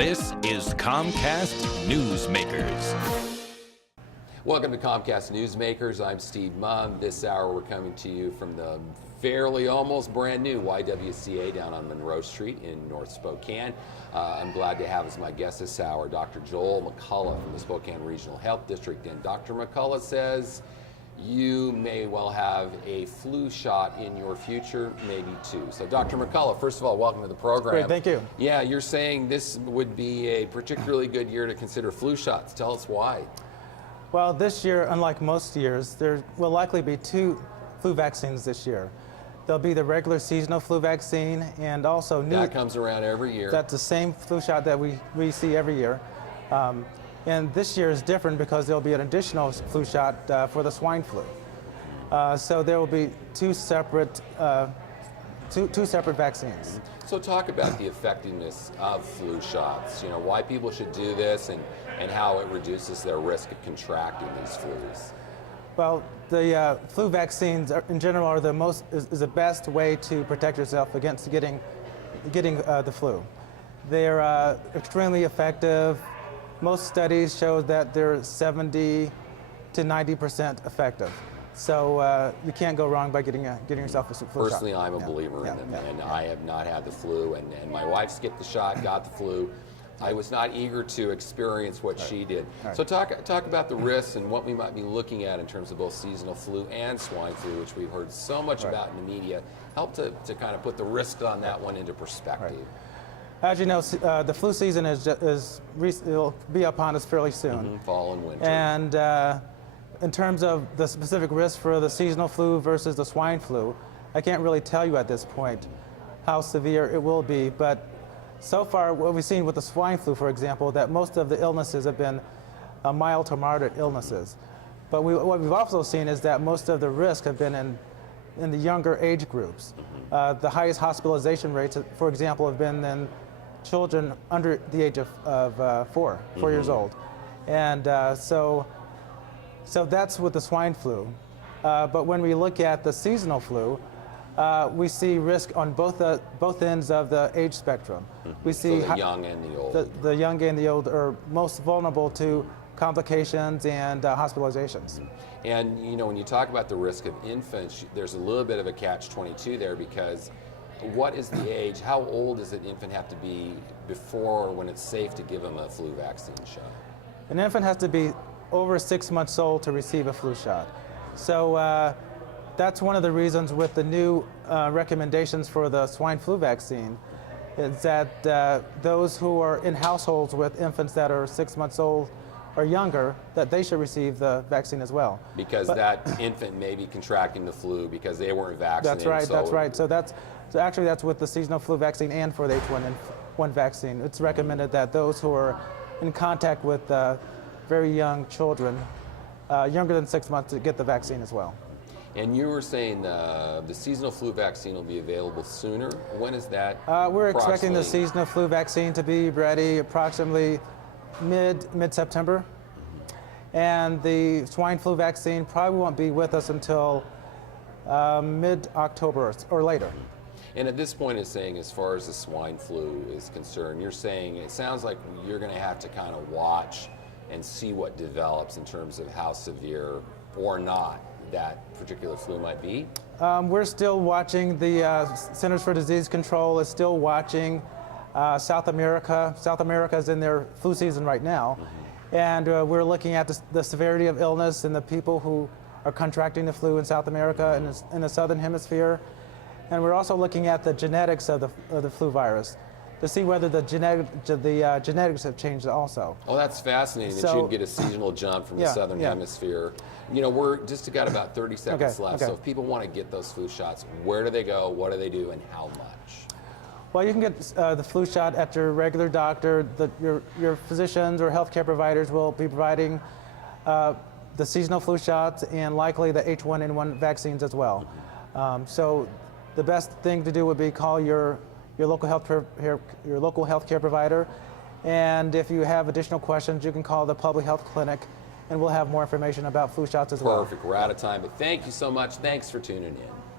This is Comcast Newsmakers. Welcome to Comcast Newsmakers. I'm Steve Mumm. This hour we're coming to you from the fairly almost brand new YWCA down on Monroe Street in North Spokane. I'm glad to have as my guest this hour Dr. Joel McCullough from the Spokane Regional Health District. And Dr. McCullough says you may well have a flu shot in your future, maybe two. So Dr. McCullough, first of all, welcome to the program. Great, thank you. Yeah, you're saying this would be a particularly good year to consider flu shots. Tell us why. Well, this year, unlike most years, there will likely be two flu vaccines this year. There'll be the regular seasonal flu vaccine and also new. That comes around every year. That's the same flu shot that we see every year. And this year is different because there'll be an additional flu shot for the swine flu. So there will be two separate vaccines. So talk about the effectiveness of flu shots, why people should do this and how it reduces their risk of contracting these flus. Well, the flu vaccines in general are is the best way to protect yourself against getting the flu. They're extremely effective. Most studies show that they're 70 to 90% effective. So you can't go wrong by getting yourself a flu shot. Personally, I'm a believer in them, and I have not had the flu, and my wife skipped the shot, got the flu. I was not eager to experience what she did. So talk about the risks and what we might be looking at in terms of both seasonal flu and swine flu, which we've heard so much about in the media. Help to kind of put the risk on that one into perspective. As you know, the flu season will be upon us fairly soon. Fall and winter. And in terms of the specific risk for the seasonal flu versus the swine flu, I can't really tell you at this point how severe it will be, but so far what we've seen with the swine flu, for example, that most of the illnesses have been mild to moderate illnesses. But what we've also seen is that most of the risk have been in the younger age groups. The highest hospitalization rates, for example, have been in children under the age of 4 years old. And so that's with the swine flu. But when we look at the seasonal flu, we see risk on both ends of the age spectrum. We see so the young and the old. The young and the old are most vulnerable to complications and hospitalizations. And when you talk about the risk of infants, there's a little bit of a catch-22 there, because what is the age? How old does an infant have to be before when it's safe to give them a flu vaccine shot? An infant has to be over 6 months old to receive a flu shot. So that's one of the reasons with the new recommendations for the swine flu vaccine is that those who are in households with infants that are 6 months old or younger, that they should receive the vaccine as well. Because that infant may be contracting the flu because they weren't vaccinated. That's right. So actually that's with the seasonal flu vaccine and for the H1N1 vaccine. It's recommended that those who are in contact with very young children, younger than 6 months, to get the vaccine as well. And you were saying the seasonal flu vaccine will be available sooner. When is that? We're expecting the seasonal flu vaccine to be ready approximately mid-September. And the swine flu vaccine probably won't be with us until mid-October or later. And at this point, it's saying, as far as the swine flu is concerned, you're saying it sounds like you're going to have to kind of watch and see what develops in terms of how severe or not that particular flu might be? We're still watching. The Centers for Disease Control is still watching South America. South America is in their flu season right now. And we're looking at the severity of illness in the people who are contracting the flu in South America and in the Southern Hemisphere. And we're also looking at the genetics of the flu virus to see whether the genetics have changed also. Oh, that's fascinating that you can get a seasonal jump from the Southern Hemisphere. We're just got about 30 seconds left, so if people want to get those flu shots, where do they go, what do they do, and how much? Well, you can get the flu shot at your regular doctor. Your physicians or healthcare providers will be providing the seasonal flu shots and likely the H1N1 vaccines as well. So the best thing to do would be call your local healthcare provider, and if you have additional questions, you can call the public health clinic, and we'll have more information about flu shots as well. Perfect. We're out of time, but thank you so much. Thanks for tuning in.